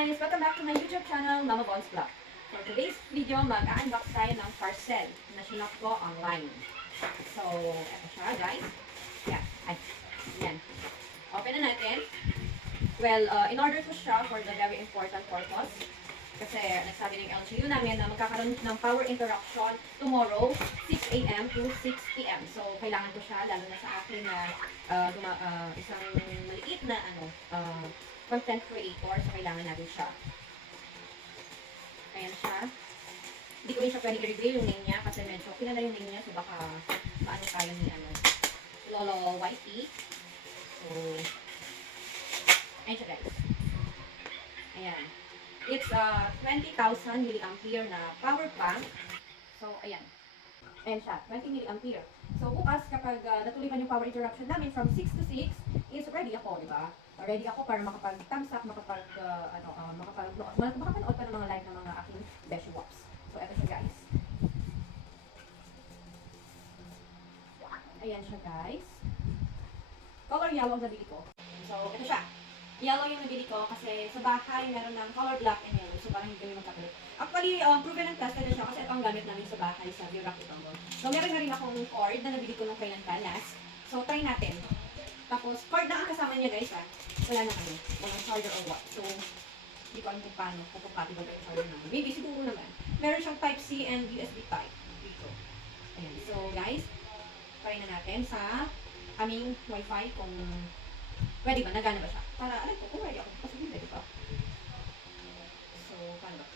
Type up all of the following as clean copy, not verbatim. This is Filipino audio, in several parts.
guys! Welcome back to my YouTube channel, Mama Bon's Vlog. For today's video, mag-unbox tayo ng parcel na sinop ko online. So, eto siya guys. Yan. Ay, yan. Open na natin. Well, in order ko siya for the very important purpose. Kasi nagsabi ng LGU namin na magkakaroon ng power interruption tomorrow, 6 a.m. to 6 p.m. So, kailangan ko siya, lalo na sa akin na isang maliit na content creator. So, kailangan natin siya. Ayan siya. Hindi ko rin siya pwede i-reveal yung name niya kasi medyo kilala yung name niya. So, baka paano tayo ni Lolo Whitey. So, ayan siya guys. Ayan. It's 20,000 milliampere na power bank. So, ayan. Ayan siya, 20 milliampere. So, bukas kapag natuloy man yung power interruption namin from 6 to 6, is ready ako, di ba? Ready ako para makapag-thumbs up, makapanood pa ng mga live ng mga aking beshi wops. So, eto siya guys. Ayan siya guys. Color yellow ang nabili ko. So, eto siya. Yellow yung nabili ko kasi sa bahay meron ng color black and yellow. So parang hindi kami magkapalit. Actually, proven and tested na siya kasi ito ang gamit namin sa bahay sa Virac ito. So meron na rin akong cord na nabili ko nung kailan last. So try natin. Tapos cord na ang kasama niya guys ha. Wala na kami. Walang charger or what. So hindi ko alam kung paano kung compatible ba yung charger namin. Maybe siguro naman. Meron siyang type C and USB type dito. Ayan. So guys, try na natin sa aming wifi kung pwede ba? Nagana ba siya? Para alam ko kung ready ako. Kasi hindi, di ba? So, paano ba?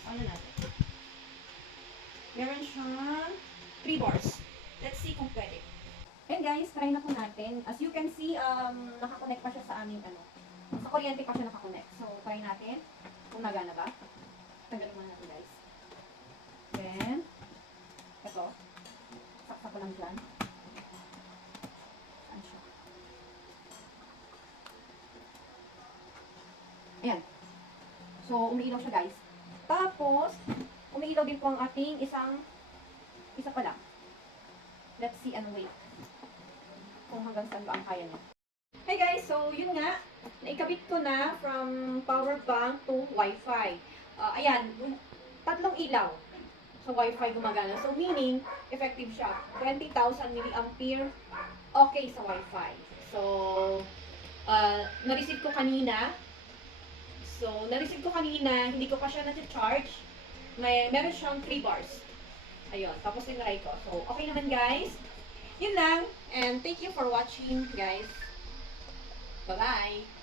Paano natin? Meron siyang 3 bars. Let's see kung pwede. And guys, try na po natin. As you can see, nakakonect pa siya sa aming sa kuryente pa siya nakakonect. So, try natin kung nagana ba. Tanggalin muna natin guys. Then, ito. Saksak ko lang dyan. Ayan. So, umiilaw siya guys. Tapos, umiilaw din po ang ating isa pa lang. Let's see and wait. Kung hanggang saan ba ang kaya niya. Hey guys, so yun nga. Naikabit ko na from power bank to Wi-Fi. Ayan, tatlong ilaw. So, Wi-Fi gumagana. So, meaning, effective siya. 20,000 milliampere. Okay sa Wi-Fi. So, na-receive ko kanina. Hindi ko pa siya na-charge. Meron siyang 3 bars. Ayun, tapos tinry ko. So, okay naman guys. Yun lang. And thank you for watching guys. Bye-bye!